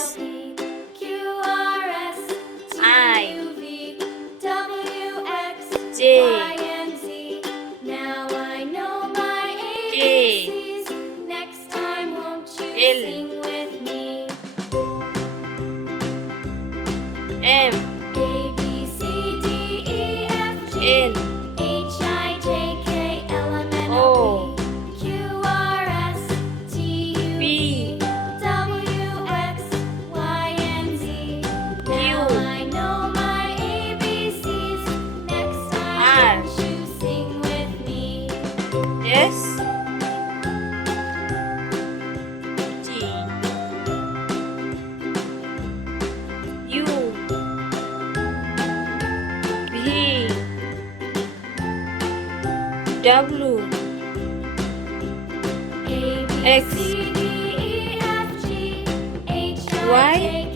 S I J Now I know my K ABCs. Next time, won't you L sing with me? M A B C D E F G N H I J K L M N O O P Q R S T U V P W X Y and Z. Now I know my ABCs. Next time, R won't you sing with me? S T U V W A B X C D E F G H I Y J